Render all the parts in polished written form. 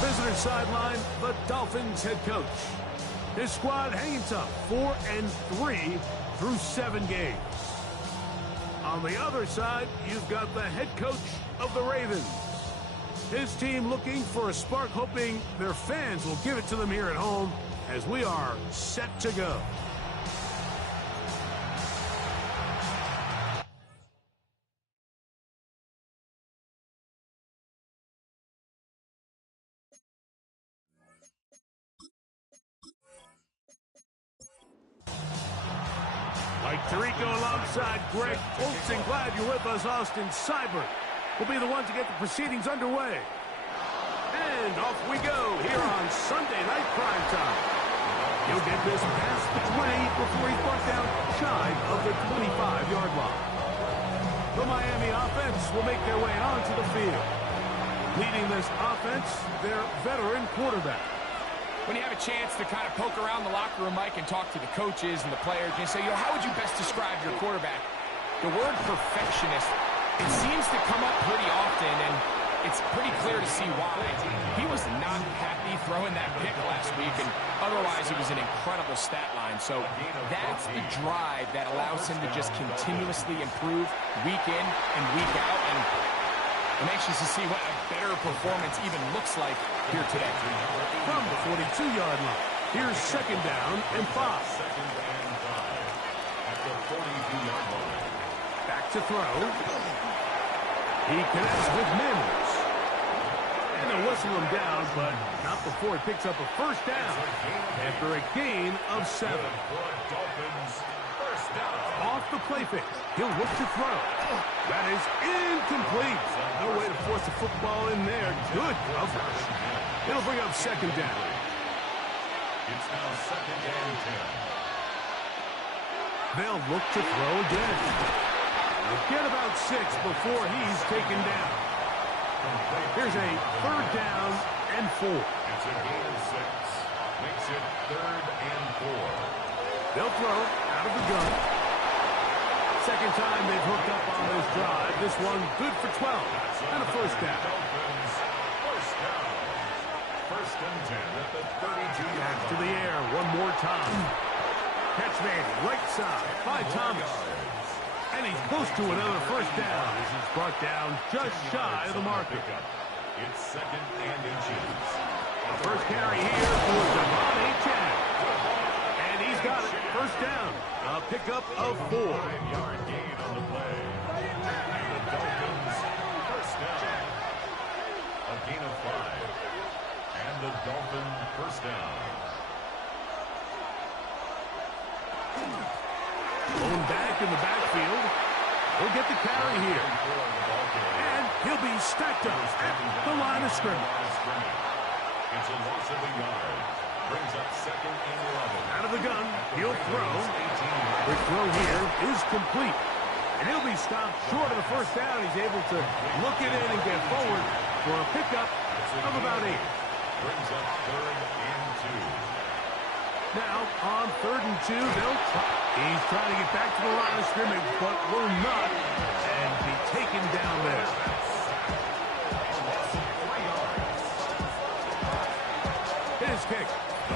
visitor sideline, the Dolphins head coach. His squad hanging tough, 4-3 through 7 games. On the other side, you've got the head coach of the Ravens. His team looking for a spark, hoping their fans will give it to them here at home as we are set to go. Mike Tirico alongside Greg Olsen. Glad you're with us. Austin Seibert will be the one to get the proceedings underway. And off we go here on Sunday Night Primetime. He'll get this past the 20 before he's brought down shy of the 25-yard line. The Miami offense will make their way onto the field. Leading this offense, their veteran quarterback. When you have a chance to kind of poke around the locker room, Mike, and talk to the coaches and the players, and you say, how would you best describe your quarterback? The word perfectionist, it seems to come up pretty often, and it's pretty clear to see why. He was not happy throwing that pick last week, and otherwise it was an incredible stat line. So that's the drive that allows him to just continuously improve week in and week out, and I'm anxious to see what a better performance even looks like here today. From the 42-yard line, here's 2nd down and 5. Back to throw. He connects with Mims. And they'll whistle him down, but not before he picks up a 1st down after a gain of 7. Off the play fake. He'll look to throw. That is incomplete. No way to force the football in there. Good coverage. It'll bring up 2nd down. It's now 2nd and 10. They'll look to throw again. We'll get about 6 before he's taken down. Here's a 3rd down and 4. It's a gain of 6. Makes it 3rd and 4. They'll throw out of the gun. 2nd time they've hooked up on this drive. This one good for 12 and a 1st down. First down. 1st and 10 at the 32-yard line. To the air one more time. Catch made right side by Thomas. And he's close to another 1st down as he's brought down just shy of the marker. It's 2nd and inches. First carry here for Devon Achane. And he's got it. 1st down. A pickup of 4. 5-yard gain on the play. And the Dolphins 1st down. A gain of 5. And the Dolphins 1st down. Going back in the backfield. He'll get the carry here. And he'll be stacked up at the line of scrimmage. It's a loss of a yard. Brings up 2nd and 11. Out of the gun, he'll throw. The throw here is complete. And he'll be stopped short of the 1st down. He's able to look it in and get forward for a pickup of about 8. Brings up 3rd and 2. Now, on 3rd and 2, they'll try. He's trying to get back to the line of scrimmage, but will not, and be taken down there. His kick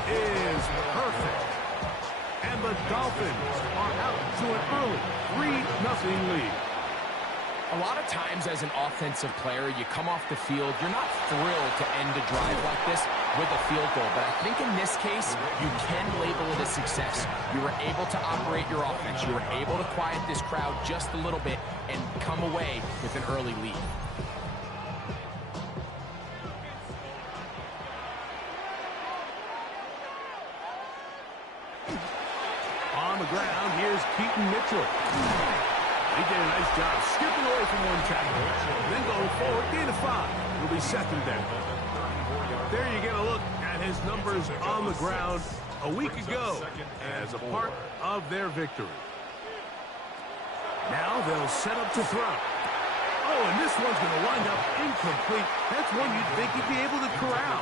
is perfect. And the Dolphins are out to an early 3-0 lead. A lot of times as an offensive player, you come off the field, you're not thrilled to end a drive like this with a field goal. But I think in this case, you can label it a success. You were able to operate your offense. You were able to quiet this crowd just a little bit and come away with an early lead. On the ground, here's Keaton Mitchell. He did a nice job skipping away from one tackle, then going forward, gain of 5. It'll be 2nd down. There you get a look at his numbers on the ground a week ago as a part of their victory. Now they'll set up to throw. Oh, and this one's going to wind up incomplete. That's one you'd think he'd be able to corral.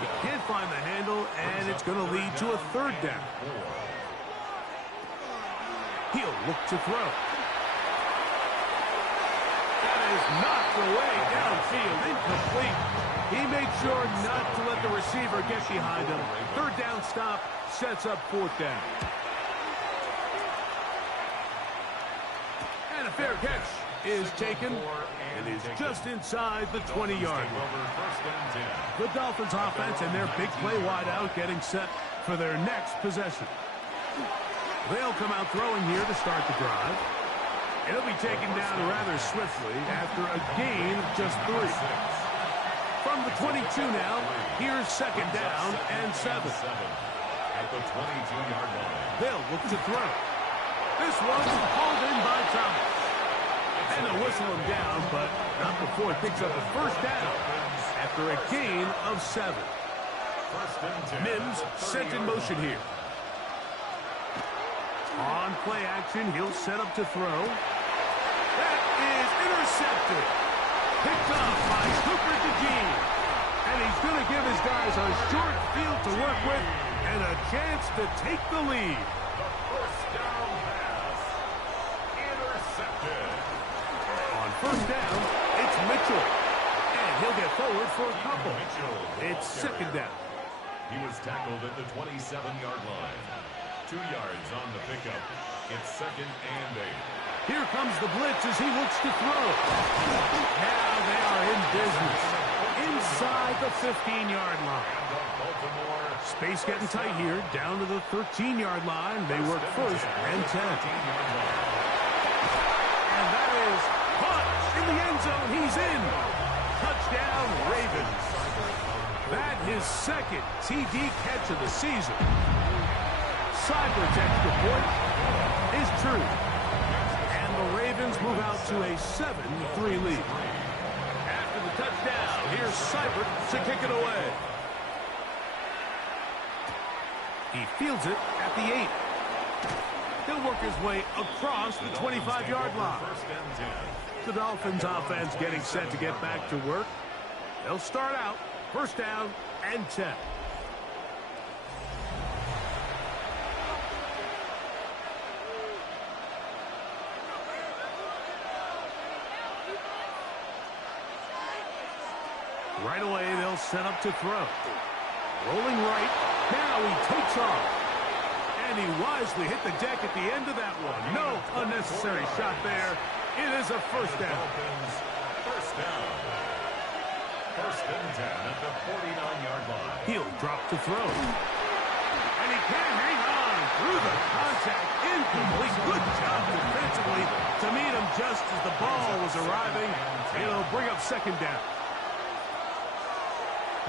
He can't find the handle, and it's going to lead to a 3rd down. He'll look to throw. That is knocked away downfield, incomplete. He made sure not to let the receiver get behind him. Third down stop sets up fourth down. And a fair catch is taken and is just inside the 20-yard line. The Dolphins offense and their big play wideout getting set for their next possession. They'll come out throwing here to start the drive. It'll be taken down rather swiftly after a gain of just 3. From the 22 now, here's second down and 7. At the 22-yard line. They'll look to throw. This one's hauled in by Thomas. And they'll whistle him down, but not before he picks up a first down after a gain of 7. Mims sent in motion here. On play action, he'll set up to throw. That is intercepted. Picked up by Cooper DeJean. And he's going to give his guys a short field to work with and a chance to take the lead. First down pass. Intercepted. On first down, it's Mitchell. And he'll get forward for a couple. It's second down. He was tackled at the 27-yard line. 2 yards on the pickup. It's second and 8. Here comes the blitz as he looks to throw. Now they are in business. Inside the 15-yard line. Space getting tight here. Down to the 13-yard line. They work first and 10. And that is caught in the end zone. He's in. Touchdown, Ravens. That his second TD catch of the season. Cyber's extra point is true. And the Ravens move out to a 7-3 lead. After the touchdown, here's Cyber to kick it away. He fields it at the 8. He'll work his way across the 25-yard line. The Dolphins offense getting set to get back to work. They'll start out first down and 10. Right away, they'll set up to throw. Rolling right. Now he takes off. And he wisely hit the deck at the end of that one. No unnecessary shot there. It is a first down. First down. First and 10 at the 49-yard line. He'll drop to throw. And he can hang on through the contact. Incomplete. Good job defensively to meet him just as the ball was arriving. It'll bring up second down.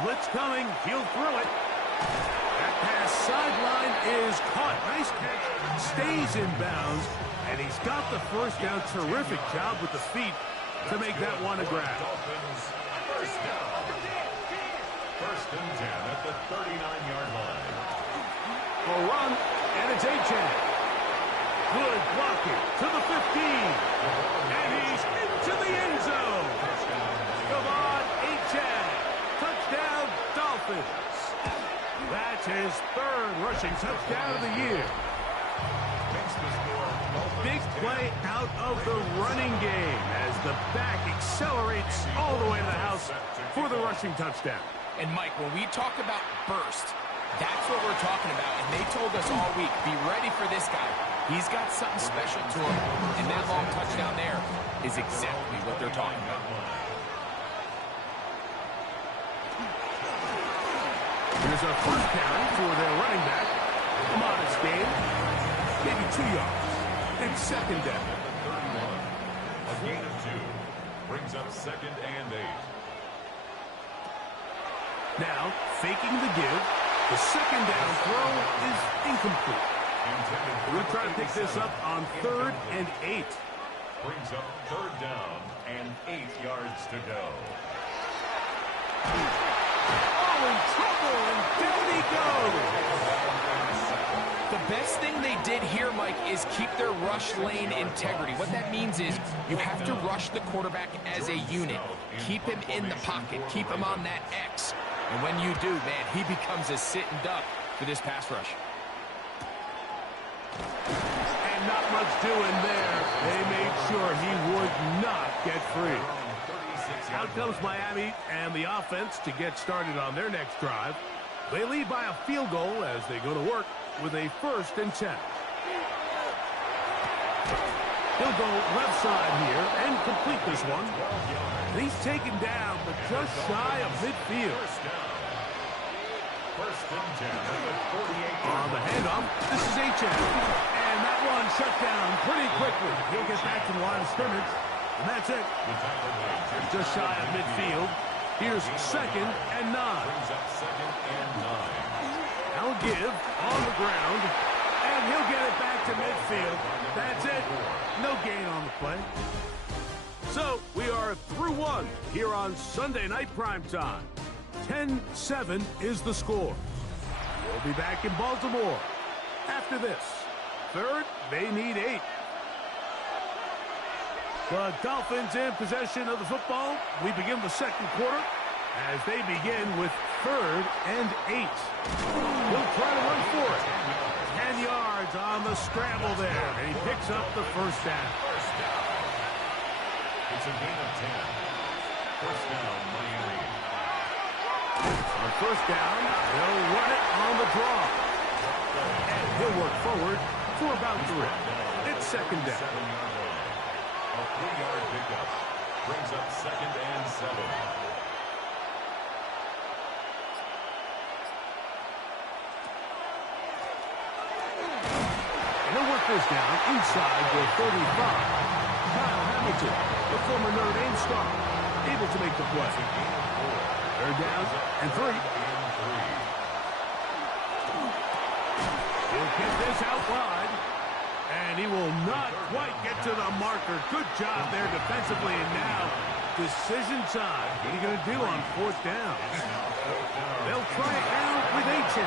Blitz coming. He'll throw it. That pass sideline is caught. Nice catch. Stays in bounds. And he's got the first down. Terrific job with the feet to make that one a grab. First down. First and 10 at the 39-yard line. A run, and it's Achane. Good blocking to the 15. And he's into the end zone. Come on, Achane. Touchdown, Dolphins. That's his third rushing touchdown of the year. Big play out of the running game as the back accelerates all the way to the house for the rushing touchdown. And, Mike, when we talk about burst, that's what we're talking about. And they told us all week, be ready for this guy. He's got something special to him. And that long touchdown there is exactly what they're talking about. Here's our first carry for their running back. A modest gain, maybe 2 yards. It's second down. A gain of 2 brings up second and 8. Now, faking the give. The second down throw is incomplete. We'll try to pick this up on third and 8. Brings up third down and 8 yards to go. Oh, in trouble, and down he goes. The best thing they did here, Mike, is keep their rush lane integrity. What that means is you have to rush the quarterback as a unit. Keep him in the pocket. Keep him on that X. And when you do, man, he becomes a sitting duck for this pass rush. And not much doing there. They made sure he would not get free. Out comes Miami and the offense to get started on their next drive. They lead by a field goal as they go to work with a 1st and 10. He'll go left side here and complete this one. And he's taken down, but just shy of midfield. First and 10 at the 48. On the handoff, this is H.M. And that one shut down pretty quickly. He'll get back to the line of scrimmage. And that's it. Just shy of midfield. Here's 2nd and 9. Brings up 2nd and 9. I'll give on the ground. And he'll get it back to midfield. That's it. No gain on the play. So we are through one here on Sunday Night Primetime. 10-7 is the score. We'll be back in Baltimore after this. 3rd, they need 8. The Dolphins in possession of the football. We begin the 2nd quarter as they begin with 3rd and 8. He'll try to run for it. 10 yards on the scramble there, and he picks up the 1st down. It's a gain of 10. 1st down, Miami. On 1st down, they'll run it on the draw. And he'll work forward for about 3. It's 2nd down. 7-yard line. A 3-yard pickup. Brings up 2nd and 7. He'll work this down inside the 35. Kyle Hamilton, the former Notre Dame star, able to make the play. 3rd down and 3. He'll get this out wide. And he will not quite get to the marker. Good job there defensively. And now, decision time. What are you going to do on 4th down? They'll try it now with H.M.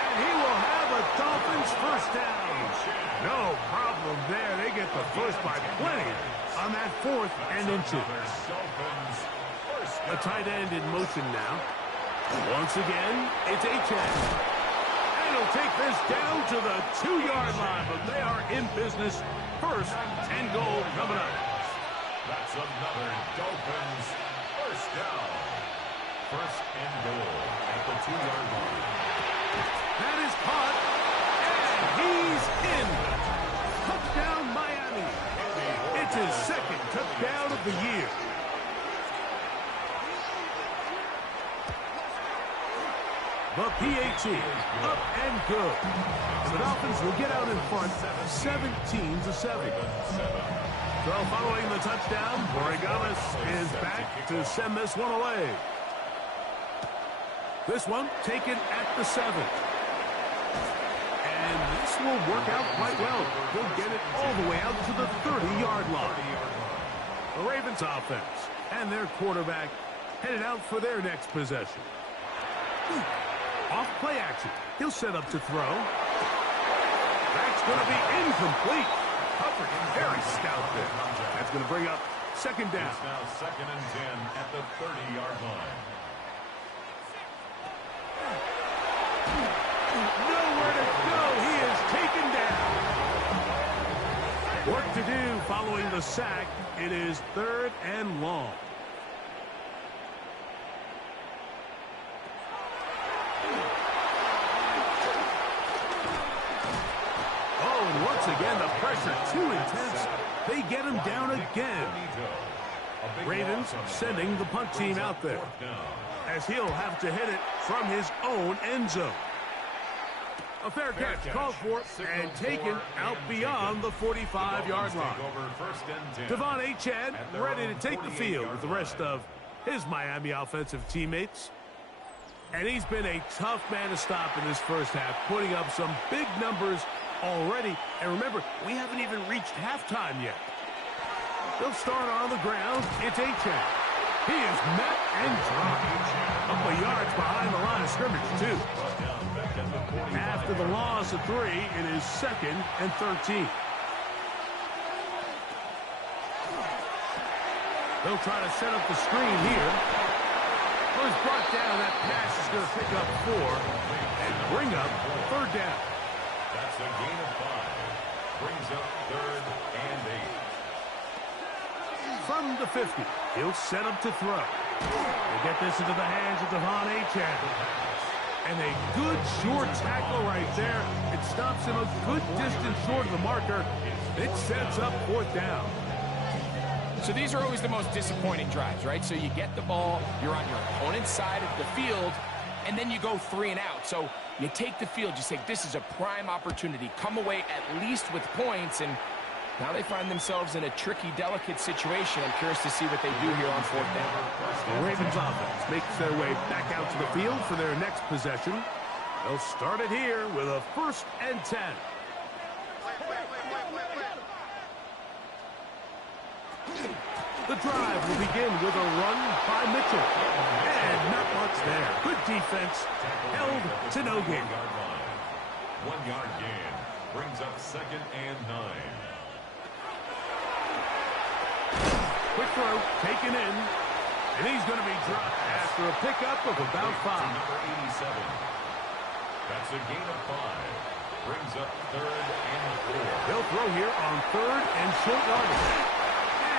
And he will have a Dolphins 1st down. No problem there. They get the first by plenty on that 4th and inches. A tight end in motion now. Once again, it's H.M. He'll take this down to the 2-yard line, but they are in business. 1st and goal coming up. That's another Dolphins 1st down. 1st and goal at the 2-yard line. That is caught, and he's in. Touchdown, Miami. It's his 2nd touchdown of the year. The PAT, up and good. The Dolphins will get out in front, 17-7. So following the touchdown, Borregales is back to send this one away. This one taken at the 7. And this will work out quite well. He'll get it all the way out to the 30-yard line. The Ravens offense and their quarterback headed out for their next possession. Off play action. He'll set up to throw. That's going to be incomplete. Covered very stout there. That's going to bring up 2nd down. It's now 2nd and 10 at the 30-yard line. Nowhere to go. He is taken down. Work to do following the sack. It is 3rd and long. Once again, the pressure too intense. They get him down again. Ravens sending the punt team out there, as he'll have to hit it from his own end zone. A fair catch called for and taken out beyond the 45-yard line. Devon Achane ready to take the field with the rest of his Miami offensive teammates. And he's been a tough man to stop in this first half, putting up some big numbers already. And remember, we haven't even reached halftime yet. They'll start on the ground. It's Achane. He is met and dropped. Couple of yards behind the line of scrimmage, too. After the loss of 3, it is 2nd and 13. They'll try to set up the screen here. Well, he's brought down. That pass is going to pick up 4 and bring up 3rd down. That's a gain of 5. Brings up 3rd and 8. From the 50, he'll set up to throw. They get this into the hands of Devon Achane. And a good short tackle right there. It stops him a good distance short of the marker. It sets up 4th down. So these are always the most disappointing drives, right? So you get the ball, you're on your opponent's side of the field, and then you go 3 and out. So you take the field, you say, this is a prime opportunity. Come away at least with points, and now they find themselves in a tricky, delicate situation. I'm curious to see what they do here on 4th down. The Ravens offense makes their way back out to the field for their next possession. They'll start it here with a 1st and 10. The drive will begin with a run by Mitchell. And not much there. Good defense. Held to no gain. 1-yard gain. Brings up 2nd and 9. Quick throw, taken in, and he's going to be dropped after a pickup of about 5. Number 87. That's a gain of 5. Brings up 3rd and 4. They'll throw here on 3rd and short yardage.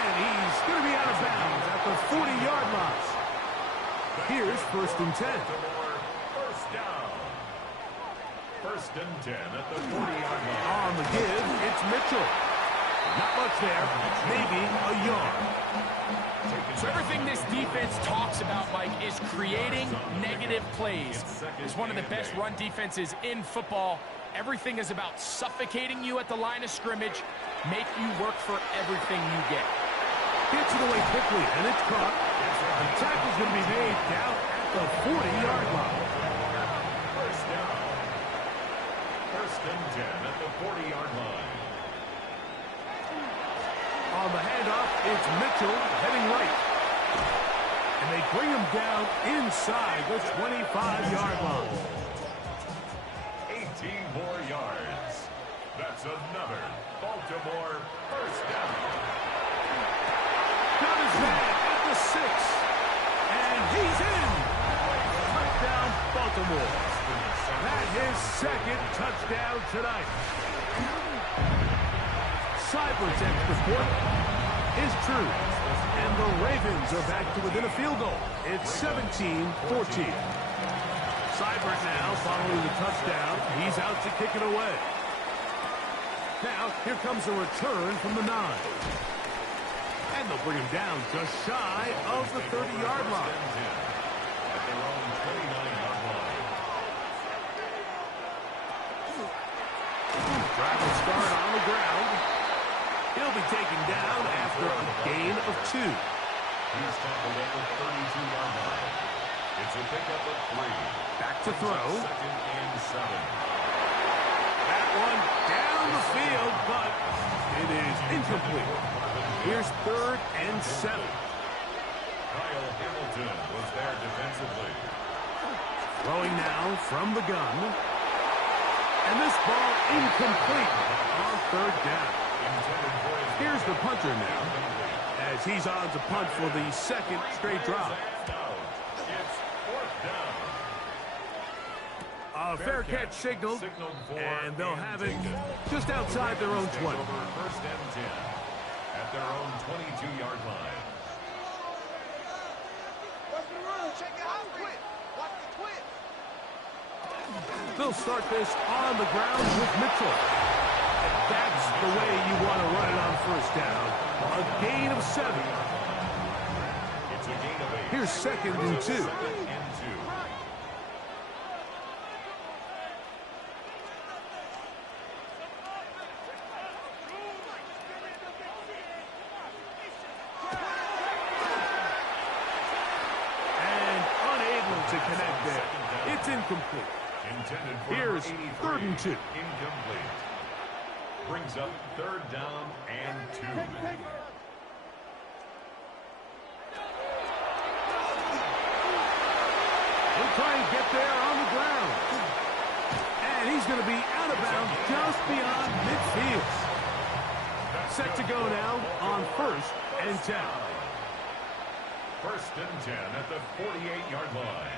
And he's going to be out of bounds at the 40-yard line. Here's 1st and 10. 1st down. 1st and 10 at the 40-yard line. On the give, it's Mitchell. Not much there, maybe a yard. So everything this defense talks about, Mike, is creating negative plays. It's one of the best run defenses in football. Everything is about suffocating you at the line of scrimmage, make you work for everything you get. Gets it away quickly, and it's caught. The tackle's going to be made down at the 40-yard line. 1st down. 1st and 10 at the 40-yard line. On the handoff, it's Mitchell heading right. And they bring him down inside the 25-yard line. 18 more yards. That's another Baltimore 1st down. Got his man at the 6. And he's in. Touchdown, Baltimore. That's his 2nd touchdown tonight. Cyber's extra point is true. And the Ravens are back to within a field goal. It's 17-14. Seibert now following the touchdown. He's out to kick it away. Now, here comes a return from the 9. And they'll bring him down just shy of the 30-yard line. At their own 29-yard line. Drive will start on the ground. He'll be taken down after a gain of 2. He's tackled at the 32-yard line. It's a pickup of 3. Back to throw. 2nd and 7. That one down the field, but it is incomplete. Here's 3rd and 7. Kyle Hamilton was there defensively. Throwing now from the gun. And this ball incomplete on 3rd down. Here's the punter now, as he's on to punt for the 2nd straight drive. It's 4th down. A fair catch signaled, and they'll have it just outside their own 20. 1st and 10 at their own 22-yard line. They'll start this on the ground with Mitchell. That's the way you want to run it on 1st down. A gain of 7. It's a gain of 8. Here's 2nd and 2. 2nd and 2. And unable to connect there. It's incomplete. Intended for Here's 3rd and 2. Incomplete. Brings up 3rd down and 2. He'll try and get there on the ground. And he's going to be out of bounds just beyond midfield. Set to go now on 1st and 10. 1st and 10 at the 48-yard line.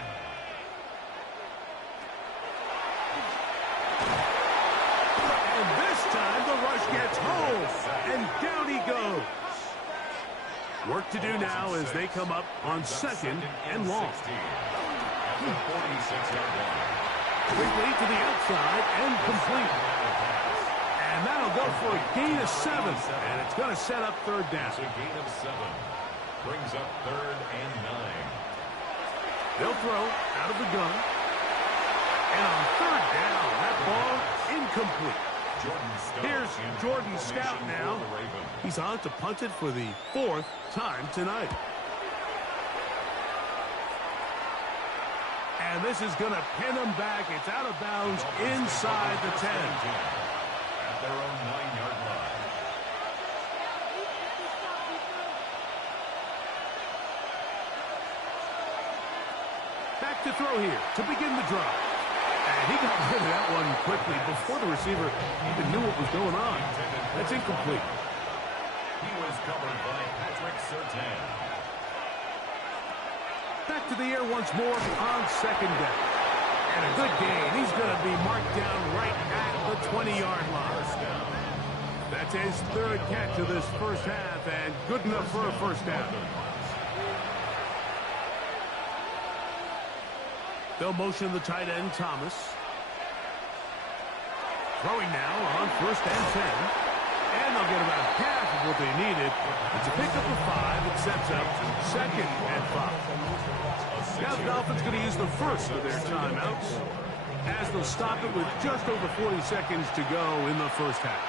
time, the rush gets home. And down he goes. Work to do now as they come up on 2nd and long. Quickly to the outside and complete. And that'll go for a gain of 7. And it's going to set up 3rd down. A gain of 7. Brings up 3rd and 9. They'll throw out of the gun. And on 3rd down, that ball incomplete. Here's Jordan Stout now. He's on to punt it for the 4th time tonight. And this is going to pin him back. It's out of bounds inside the 10. At their own 9-yard line. Back to throw here to begin the drive. And he got rid of that one quickly before the receiver even knew what was going on. That's incomplete. He was covered by Patrick Surtain. Back to the air once more on 2nd down. And a good gain. He's going to be marked down right at the 20-yard line. That's his 3rd catch of this first half, and good enough for a 1st down. They'll motion the tight end, Thomas. Throwing now on 1st and 10. And they'll get about half of what they needed. It's a pickup of 5. It sets up 2nd and 5. Now the Dolphins going to use the first of their timeouts as they'll stop it with just over 40 seconds to go in the first half.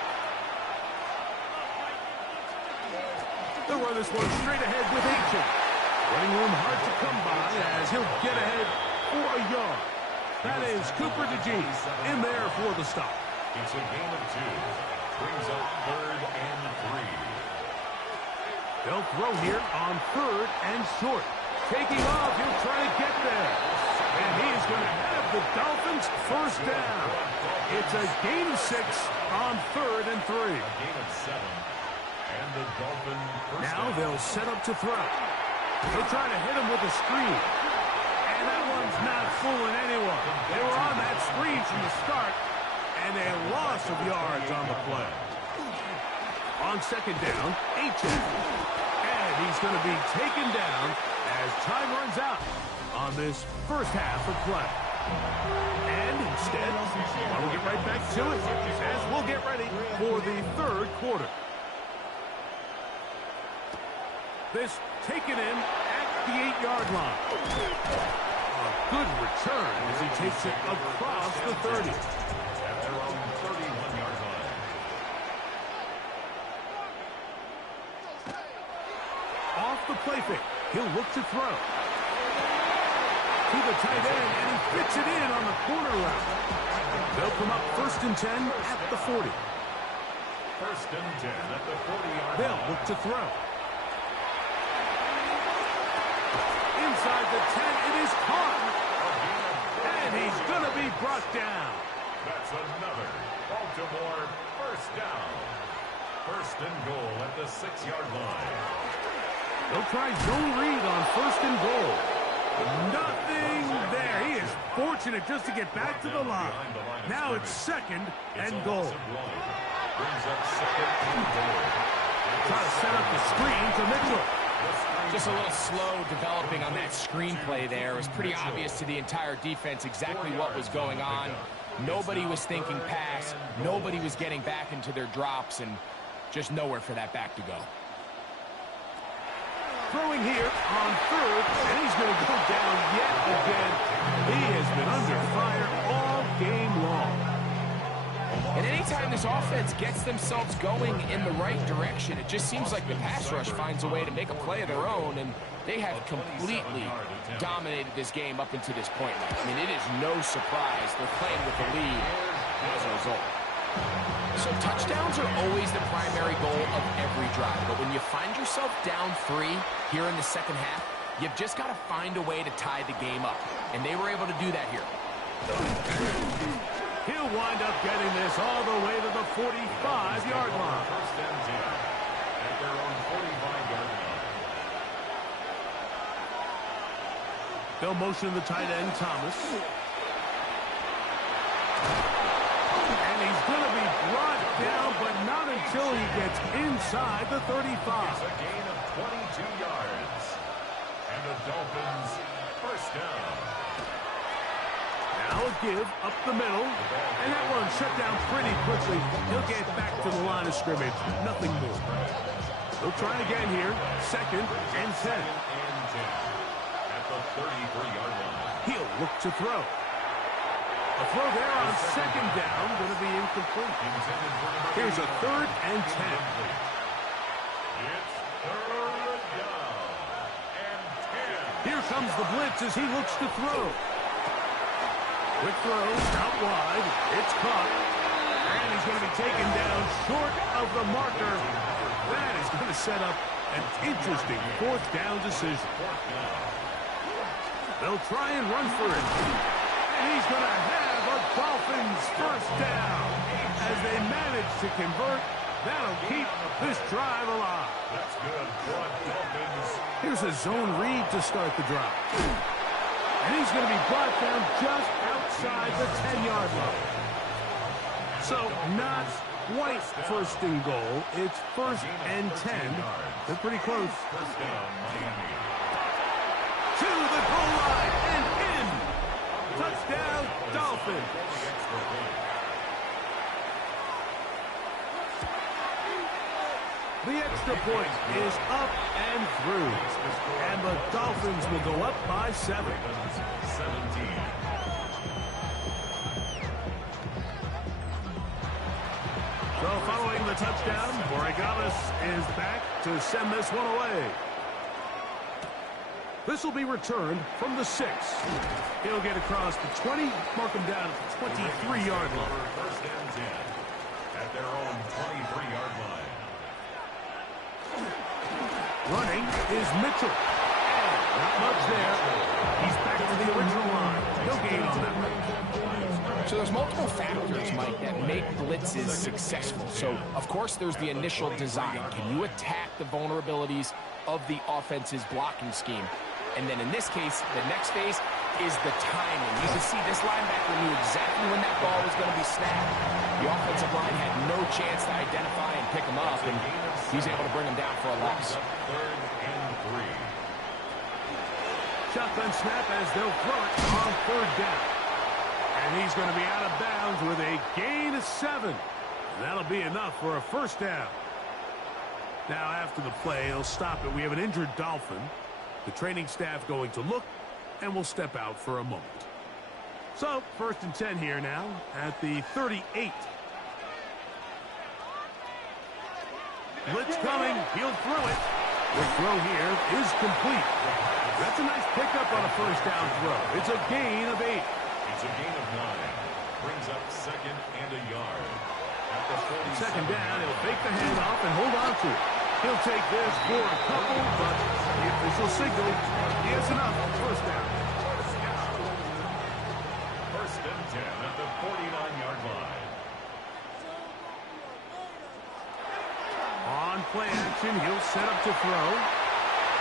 They'll run this one straight ahead with Aitken. Running room hard to come by as he'll get ahead for a yard. That is Cooper DeGees in there for the stop. It's a gain of 2. Brings up 3rd and 3. They'll throw here on 3rd and short. Taking off, he'll try to get there. And he's going to have the Dolphins 1st down. It's a gain of 6 on 3rd and 3. A gain of 7. And the Dolphin 1st now down. They'll set up to throw. They'll try to hit him with a screen. And that one's not fooling anyone. They were on that screen from the start, and a loss of yards on the play. On 2nd down, Aitken. And he's going to be taken down as time runs out on this first half of play. And instead, we'll get right back to it as we'll get ready for the 3rd quarter. This taken in at the 8-yard line. A good return as he takes it across the 30. At their own 31-yard line. Off the play fake, he'll look to throw. To the tight end, and he fits it in on the corner route. They'll come up 1st and 10 at the 40. 1st and 10 at the 40-yard line. They'll look to throw. Inside the 10, it is caught. And he's going to be brought down. That's another Baltimore 1st down. 1st and goal at the 6-yard line. They'll try zone read on 1st and goal. Nothing there. He is fortunate just to get back to the line. Now it's 2nd and goal. Brings up 2nd and goal. Try to set up the screen to Mitchell. Just a little slow developing on that screenplay there. It was pretty obvious to the entire defense exactly what was going on. Nobody was thinking pass. Nobody was getting back into their drops, and just nowhere for that back to go. Throwing here on 3rd, and he's going to go down yet again. He has been under fire all game long. And anytime this offense gets themselves going in the right direction, it just seems like the pass rush finds a way to make a play of their own, and they have completely dominated this game up until this point. I mean, it is no surprise they're playing with the lead as a result. So touchdowns are always the primary goal of every drive, but when you find yourself down 3 here in the second half, you've just got to find a way to tie the game up, and they were able to do that here. He'll wind up getting this all the way to the 45-yard line. 1st and 10 at their own 45-yard line. They'll motion the tight end, Thomas. And he's going to be brought down, but not until he gets inside the 35. It's a gain of 22 yards. And the Dolphins first down. Now a give up the middle. And that one shut down pretty quickly. He'll get back to the line of scrimmage. Nothing more. He'll try again here. 2nd and 10. At the 33-yard line. He'll look to throw. A throw there on 2nd down. Going to be incomplete. Here's a 3rd and 10. It's 3rd down and 10. Here comes the blitz as he looks to throw. Quick throw, out wide. It's caught. And he's going to be taken down short of the marker. That is going to set up an interesting 4th down decision. They'll try and run for it. And he's going to have a Dolphins first down. As they manage to convert, that'll keep this drive alive. That's good for Dolphins. Here's a zone read to start the drive. And he's going to be brought down just outside the 10-yard line. So not quite 1st and goal. It's 1st and 10. They're pretty close. First down, Miami. To the goal line and in. Touchdown, Dolphins. The extra point is up and through. And the Dolphins will go up by 7. 17. So following the touchdown, Borregales is back to send this one away. This will be returned from the 6. He'll get across the 20, mark him down at the 23-yard line. First and 10 at their own 23-yard line. Running is Mitchell. And not much there. He's back to the original line. No gain on that one. So there's multiple factors, Mike, that make blitzes successful. So, of course, there's the initial design. Can you attack the vulnerabilities of the offense's blocking scheme? And then in this case, the next phase is the timing. You can see this linebacker knew exactly when that ball was going to be snapped. The offensive line had no chance to identify and pick him up, and he's able to bring him down for a loss. 3rd and 3. Shotgun snap as they'll throw it on 3rd down. And he's going to be out of bounds with a gain of 7. And that'll be enough for a first down. Now after the play, he'll stop it. We have an injured Dolphin. The training staff going to look, and we'll step out for a moment. So, 1st and 10 here now at the 38. Blitz coming. He'll throw it. The throw here is complete. That's a nice pickup on a first down throw. It's a gain of 8. It's a gain of 9. Brings up 2nd and a yard. At the 2nd down, he'll fake the handoff and hold on to it. He'll take this for a couple, but the official signal, he has enough. First down. First and 10 at the 49-yard line. On play action, he'll set up to throw.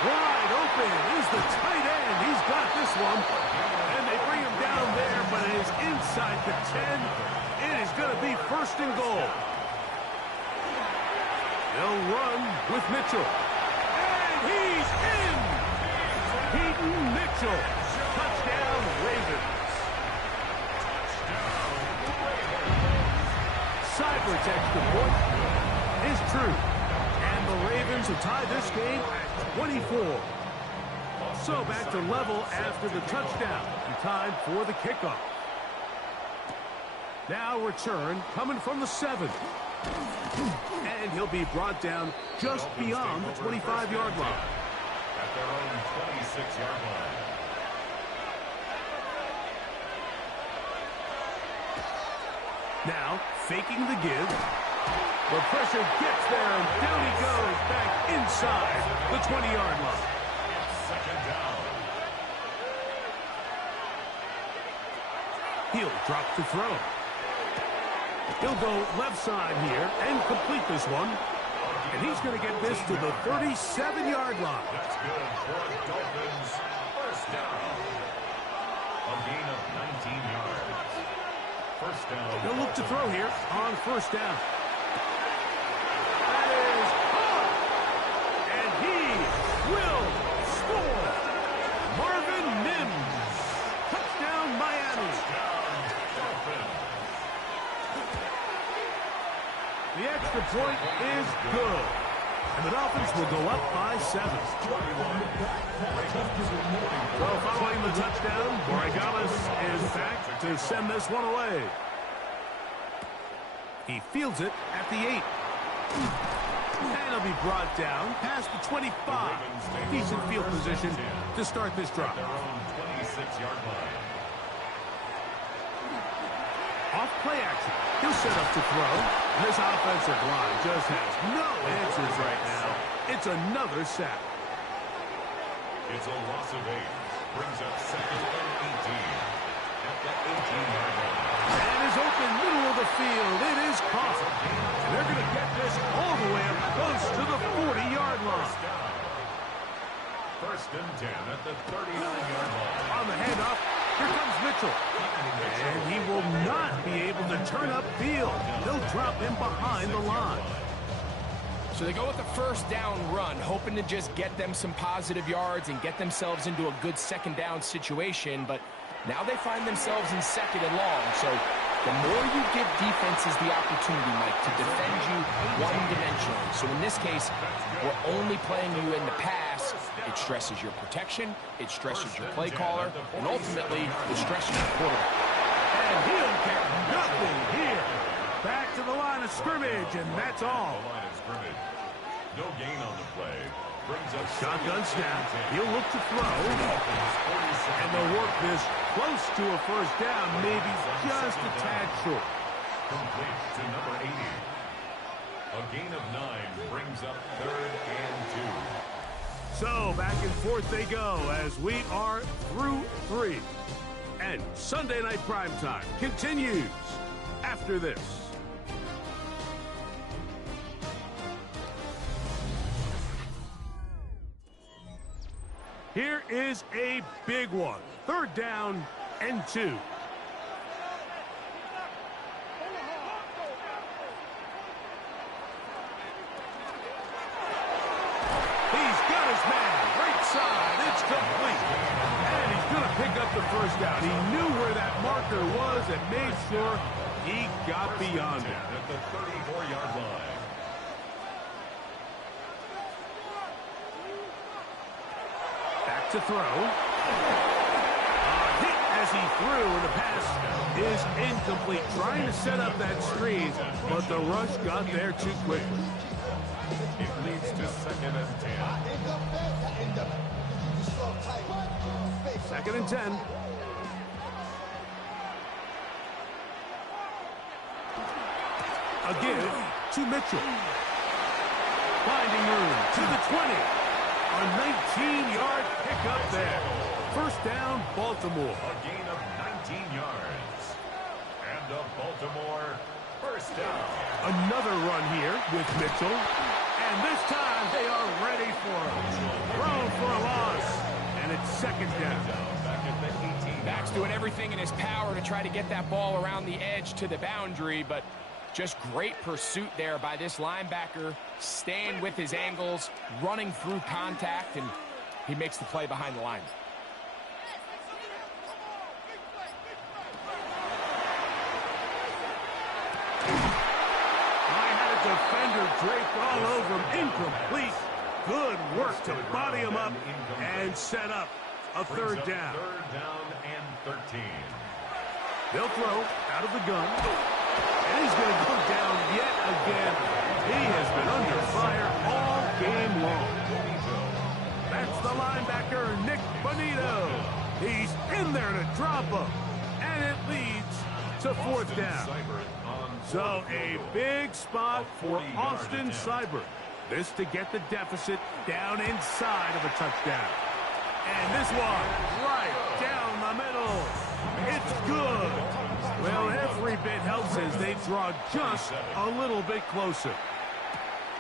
Wide open is the tight end. He's got this one. And they bring him down there, but it is inside the 10. It is going to be 1st and goal. They'll run with Mitchell. And he's in! Peyton Mitchell. Touchdown, Ravens. Seibert's extra point is true. And the Ravens will tie this game at 24. So back to level after the touchdown. And time for the kickoff. Now return coming from the 7. And he'll be brought down just beyond the 25-yard line. At their own 26-yard line. Now, faking the give. The pressure gets there, and down he goes back inside the 20-yard line. It's 2nd down. He'll drop to throw. He'll go left side here and complete this one. And he's going to get this to the 37-yard line. That's good for a Dolphins first down. A gain of 19 yards. First down. He'll look to throw here on first down. That is caught. And he will score. Marvin Mims. Touchdown, Miami. The extra point is good. And the Dolphins will go up by 7. So following the touchdown, Borregales is back to send this one away. He fields it at the 8. And he'll be brought down past the 25. Decent field position to start this drive. Their own 26-yard line. Off play action. He'll set up to throw. This offensive line just has no answers right now. It's another sack. It's a loss of 8. Brings up second and 18. At the 18-yard line. And is open middle of the field. It is caught. And they're going to get this all the way up close to the 40-yard line. First and 10 at the 39-yard line. On the handoff, here comes Mitchell. And he will not be able to turn upfield. They'll drop him behind the line. So they go with the first down run, hoping to just get them some positive yards and get themselves into a good second down situation. But now they find themselves in second and long. So the more you give defenses the opportunity, Mike, to defend you one-dimensionally. So in this case, we're only playing you in the pass. It stresses your protection, it stresses your play caller, and ultimately, it stresses your quarterback. And he'll get nothing here. Back to the line of scrimmage, and that's all. The line of scrimmage. No gain on the play. Brings up Shotgun snap. He'll look to throw. And they'll work this close to a first down, maybe just a tad short. Complete to number 80. A gain of 9 brings up third and 2. So back and forth they go as we are through 3. And Sunday Night Primetime continues after this. Here is a big one. Third down and 2. He's got his man. Right side. It's complete. And he's going to pick up the first down. He knew where that marker was and made sure he got beyond it. At the 34-yard line. Back to throw. Hit as he threw, and the pass is incomplete. Trying to set up that screen, but the rush got there too quickly. It leads to second and 10. Second and 10. Again to Mitchell. Finding room to the 20. A 19-yard pickup there. First down, Baltimore. A gain of 19 yards. And a Baltimore first down. Another run here with Mitchell. And this time they are ready for it. Thrown for a loss. And it's second down. Back at the 18. Max doing everything in his power to try to get that ball around the edge to the boundary, but just great pursuit there by this linebacker, staying with his angles, running through contact, and he makes the play behind the line. I had a defender draped all over him. Incomplete. Good work to body him up and set up a third down. Third down and 13. They'll throw out of the gun. And he's going to go down yet again. He has been under fire all game long. That's the linebacker, Nick Bonito. He's in there to drop him. And it leads to fourth down. So a big spot for Austin Seibert. This to get the deficit down inside of a touchdown. And this one right down the middle. It's good. Well, every bit helps as they draw just a little bit closer.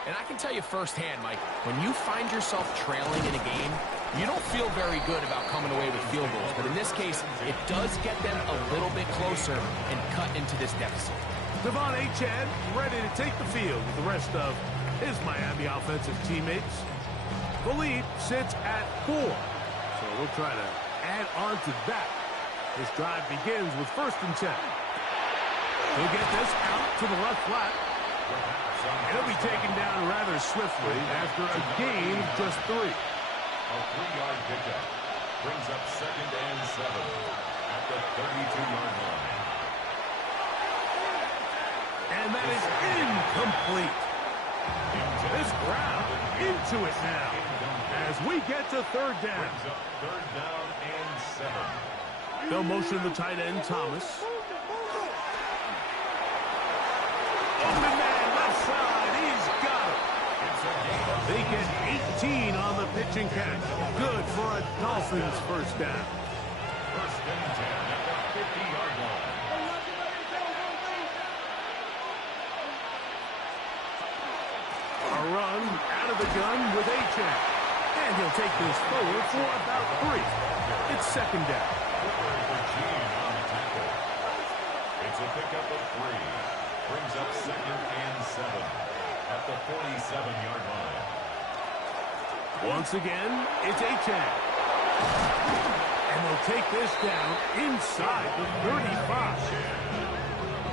And I can tell you firsthand, Mike, when you find yourself trailing in a game, You don't feel very good about coming away with field goals, but in this case, it does get them a little bit closer and cut into this deficit. Devon Achane ready to take the field with the rest of his Miami offensive teammates. The lead sits at 4, so we'll try to add on to that. This drive begins with 1st and 10. He'll get this out to the left flat. He'll be taken down rather swiftly after a gain of just 3. A 3-yard pickup brings up 2nd and 7 at the 32-yard line. And that is incomplete. This crowd into it now as we get to 3rd down. Brings up 3rd down and 7. They'll motion the tight end, Thomas. Open man, left side. He's got it. They get 18 on the pitch and catch. Good for a Dolphins 1st down. 1st and 10 at the 50-yard line. A run out of the gun with Achane. And he'll take this forward for about 3. It's 2nd down. It's a pickup of 3. Brings up 2nd and 7 at the 47-yard line. Once again, it's Achane. And they'll take this down inside the 35.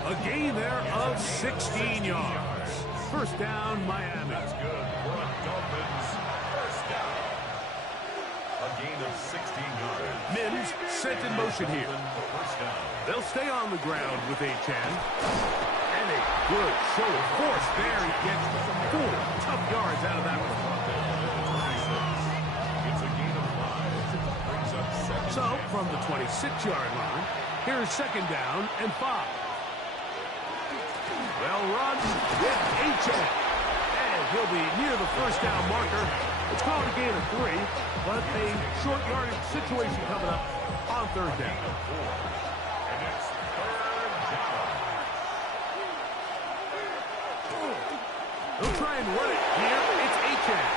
A gain there of 16 yards. 1st down, Miami. That's good for a Dolphins 1st down. A gain of 16 yards. Mims set in motion here. 1st down. They'll stay on the ground with Achane. And a good show of force there. He gets 4 tough yards out of that one. It's a gain of 5. Brings up 2nd. So, from the 26-yard line, here's 2nd down and 5. They'll run with Achane. And he'll be near the 1st down marker. It's called a gain of 3, but a short yardage situation coming up on 3rd down. And it's 3rd down. They'll try and run it here. It's Achane.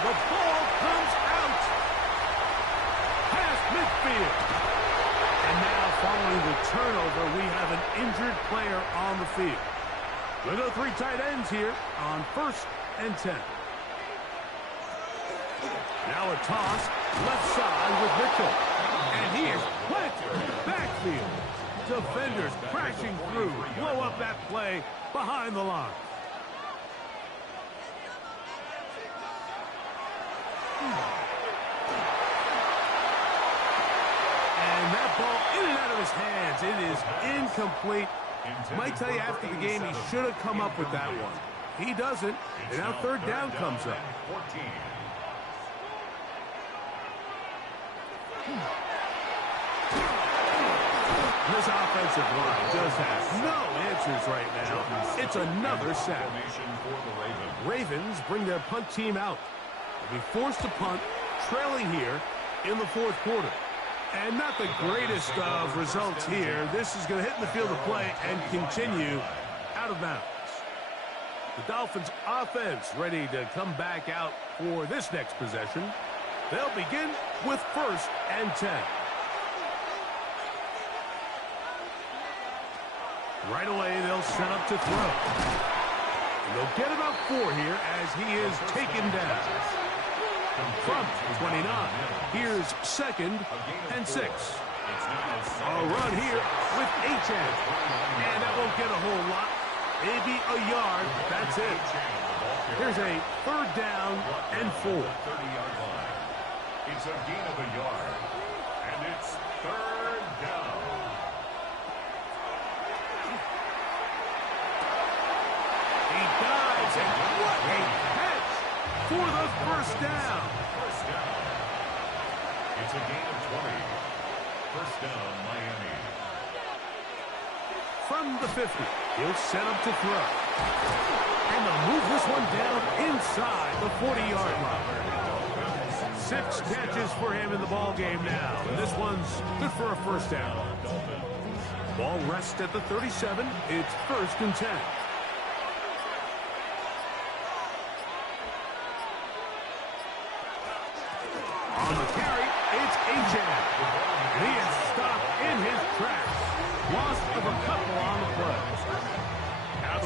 The ball comes out. Past midfield. And now, following the turnover, we have an injured player on the field. We'll go 3 tight ends here on 1st and 10. Now a toss, left side with Mitchell. And he is planted backfield. Defenders crashing through, blow up that play behind the line. And that ball in and out of his hands. It is incomplete. Might tell you after the game he should have come up with that one. He doesn't. And now 3rd down comes up. 14. This offensive line just has no answers right now. It's another sack. For the Ravens bring their punt team out. They'll be forced to punt, trailing here in the 4th quarter. And not the greatest of results here. This is going to hit in the field of play and continue out of bounds. The Dolphins offense ready to come back out for this next possession. They'll begin with 1st and 10. Right away, they'll set up to throw. And they'll get about 4 here as he is taken down. From 29, here's 2nd and 6. A run here with Achane. And that won't get a whole lot. Maybe a yard. That's it. Here's a 3rd down and 4. It's a gain of a yard. And it's 3rd down. He dives, and what a catch for the 1st down. First down. It's a gain of 20. 1st down, Miami. From the 50, he'll set up to throw. And they'll move this one down inside the 40-yard line. 6 catches for him in the ball game now. And this one's good for a 1st down. Ball rests at the 37. It's 1st and 10.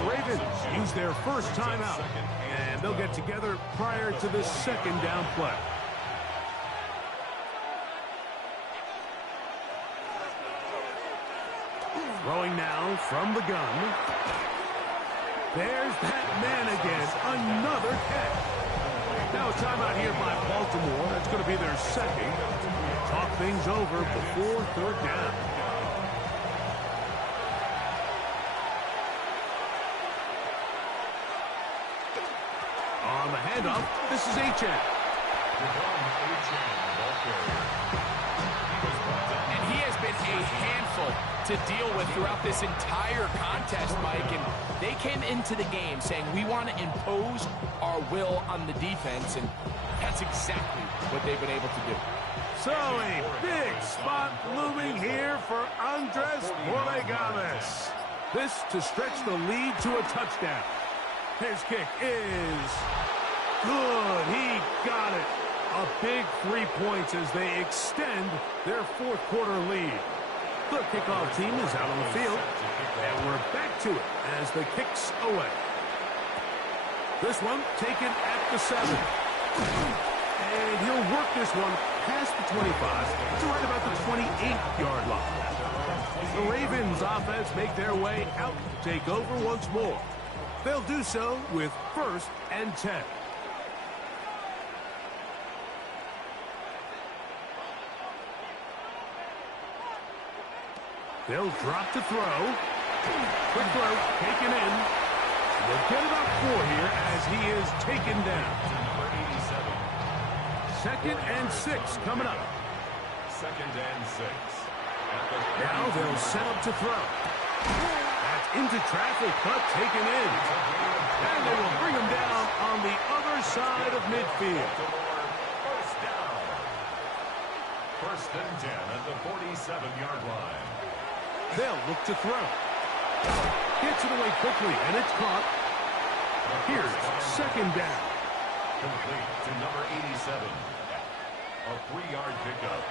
Ravens use their first timeout, and they'll get together prior to the second down play. Throwing now from the gun. There's that man again. Another catch. Now a timeout here by Baltimore. That's going to be their second. Talk things over before third down. On the handoff, this is Achane. And he has been a handful to deal with throughout this entire contest, Mike. And they came into the game saying, we want to impose our will on the defense, and that's exactly what they've been able to do. So a big spot looming here for Andres Borregames. This to stretch the lead to a touchdown. His kick is good. He got it. A big 3 points as they extend their fourth quarter lead. The kickoff team is out on the field, and we're back to it as the kick's away. This one taken at the 7. And he'll work this one past the 25 to right about the 28-yard line. The Ravens offense make their way out to take over once more. They'll do so with 1st and 10. They'll drop to throw. Quick throw, taken in. They'll get about 4 here as he is taken down. Number 87. 2nd and 6 coming up. 2nd and 6. Now they'll set up to throw. That's into traffic, but taken in. And they will bring him down on the other side of midfield. First down. 1st and 10 at the 47-yard line. They'll look to throw. Gets it away quickly, and it's caught. Here's 2nd down. Complete to number 87. A 3-yard pickup.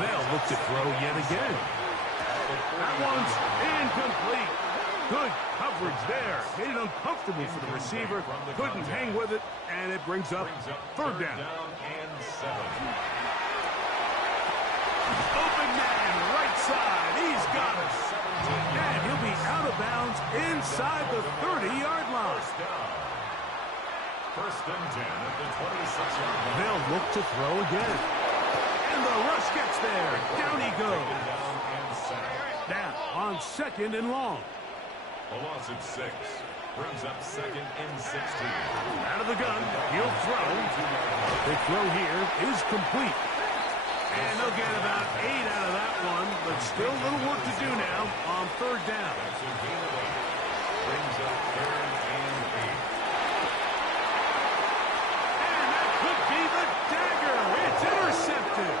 They'll look to throw yet again. That one's incomplete. Good coverage there. Made it uncomfortable for the receiver. Couldn't hang with it, and it brings up 3rd down. And 7. Open man, right side. He's got it. And he'll be out of bounds inside the 30-yard line. 1st and 10 at the 26-yard line. They'll look to throw again. And the rush gets there. Down he goes. Now on 2nd and long. A loss of 6. Brings up 2nd and 16. Out of the gun. He'll throw. The throw here is complete. And they'll get about 8 out of that one, but still a little work to do now on 3rd down. That's a gain of 8. Brings up 3rd and 8. And that could be the dagger. It's intercepted.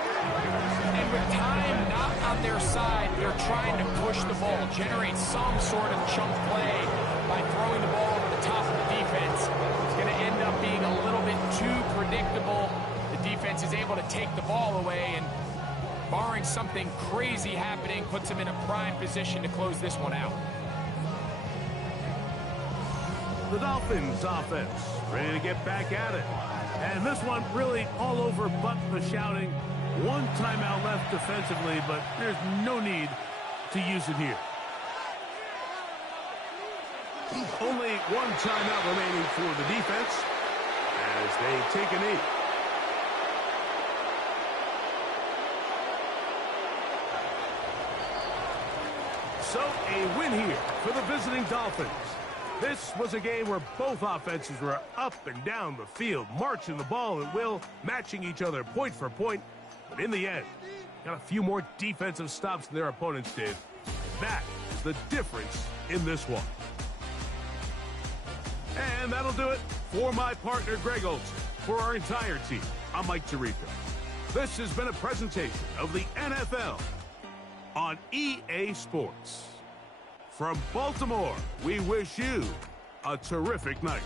And with time not on their side, they're trying to push the ball, generate some sort of chunk play by throwing the ball over the top of the defense. It's going to end up being a little bit too predictable. The defense is able to take the ball away, and barring something crazy happening, puts them in a prime position to close this one out. The Dolphins offense ready to get back at it. And this one really all over but the shouting. 1 timeout left defensively, but there's no need to use it here. Only 1 timeout remaining for the defense as they take a knee. So a win here for the visiting Dolphins. This was a game where both offenses were up and down the field, marching the ball at will, matching each other point for point. But in the end, got a few more defensive stops than their opponents did. That is the difference in this one. And that'll do it for my partner, Greg Olson. For our entire team, I'm Mike Tirico. This has been a presentation of the NFL on EA Sports. From Baltimore, we wish you a terrific night.